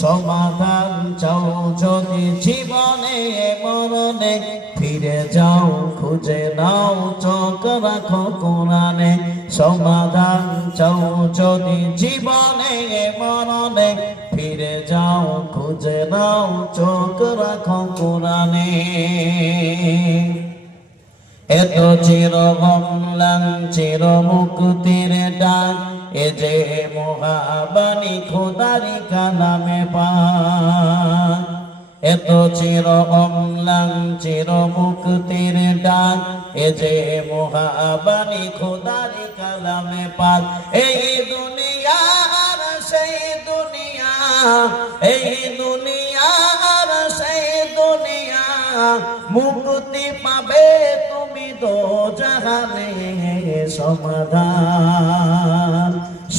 সমাধান চাও যদি জীবনে মরণে, ফিরে যাও খুঁজে নাও চোখ রাখো কোরআনে। সমাধান চাও যদি জীবনে মরণে, ফিরে যাও খুঁজে নাও চোখ রাখো কোরআনে। এত চির অম্লান চির মুক্তির ডাক, এ যে মহাবাণী খোদারি কালামে পাক। এত চির অম্লান চির মুক্তির ডাক, এ যে মহাবাণী খোদারি কালামে পাক। এই দুনিয়ার সেই দুনিয়া, এই দুনিয়ার সেই দুনিয়া, মুক্তি পাবে তুমি দোজাহানে। সমাধান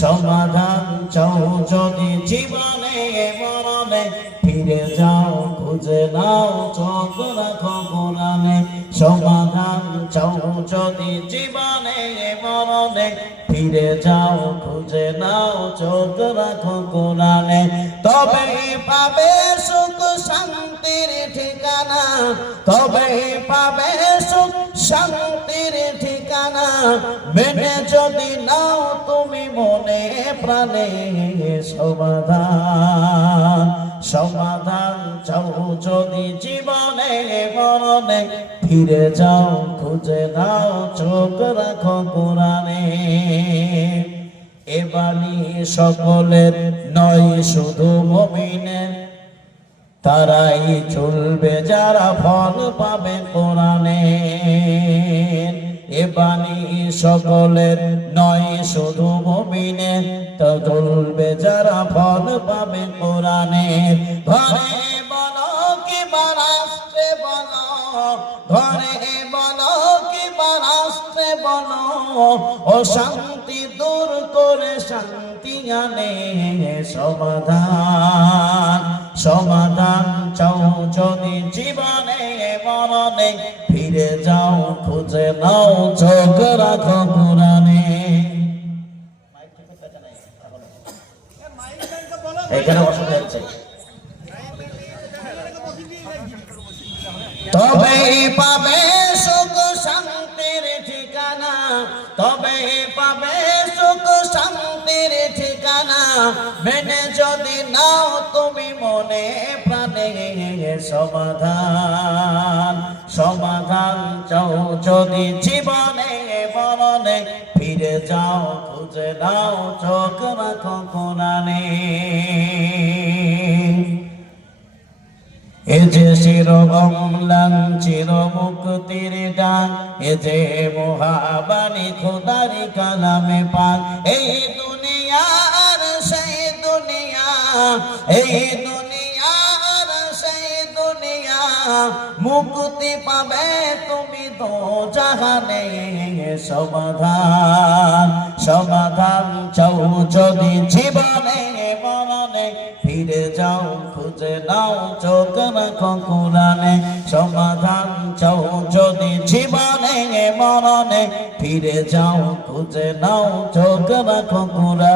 সমাধান চাও যদি জীবনে মরণে, ফিরে যাও খুঁজে নাও চোখ রাখো কোরআনে। সমাধান চাও যদি জীবনে মরণে, ফিরে যাও খুঁজে নাও চোখ রাখো কোরআনে। তবে পাবে সুখ শান্তির ঠিকানা, তবে পাবে সুখ শান্তির ঠিকানা, মেনে যদি নাও তুমি মনে প্রাণে। সমাধান সমাধান চাও যদি জীবনে মরণে, ফিরে যাও খুঁজে নাও চোখ রাখো কোরআনে। এ বাণী সকলের নয় শুধু মুমিনের, তারাই চলবে যারা ফল পাবে কোরআনে। এ বাণী সকলের নয় শুধু মুমিনের, তা চলবে যারা ফল পাবে কোরআনে। ঘরে বলো কি রাষ্ট্রে বলো, ঘরে বলো কি রাষ্ট্রে বলো, অশান্তি দূর করে শান্তি আনে। সমাধান সমাধান চাও যদি জীবনে মরণে, ফিরে যাও খুঁজে নাও চোখ রাখো কোরআনে। এখানে অসুবিধা হচ্ছে। তবেই পাবে সুখ শান্তির ঠিকানা, তবেই পাবে সুখ শান্তির ঠিকানা, মেনে যদি নাও তুমি মনে প্রাণে। সমাধান সমাধান চাও যদি জীবনে মরণে, ফিরে যাও খুঁজে নাও চোখ রাখো কোরআনে। এ যে চির অম্লান চির মুক্তির ডাক, এ যে মহাবাণী খোদারি কালামে পাক। এই দুনিয়ার সেই দুনিয়া, এই দুনিয়ার সেই দুনিয়া, মুক্তি পাবে তুমি দোজাহানে। সমাধান সমাধান চাও যদি জীবনে মরণে, ফিরে যাও খুঁজে নাও চোখ রাখো কোরআনে। সমাধান চাও যদি জীবনে মরণে, ফিরে যাও খুঁজে নাও চোখ রাখো কোরআনে।